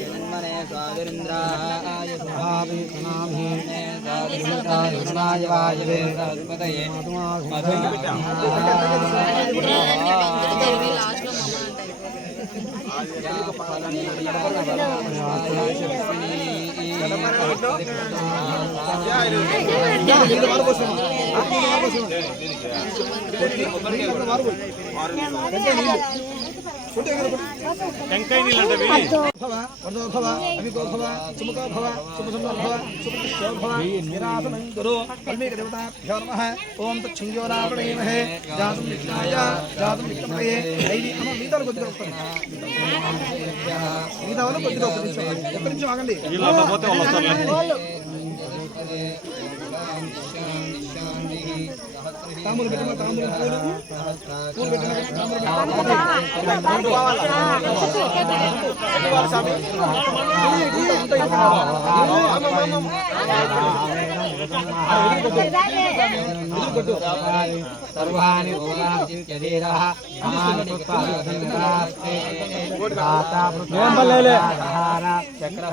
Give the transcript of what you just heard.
जन्मने स्वागरिन्द्राय स्वाहावे सनामहे स्वागरिन्द्राय वायवे सर्वदये టెంకాయ నీళ్ళంటే ఓం తక్షింగోరావణేమహే జాతం విష్ణాయ జాతం విష్ణుమయే ఐది అమ్మ మిగతాలు కొద్దిగా వస్తాయి మిగతా వాళ్ళు కొద్దిగా ఒక్క నిమిషం ఆగండి తాములు పెట్టిన తాములు పూలు పెట్టిన सर्वाणि शरीरः चक्र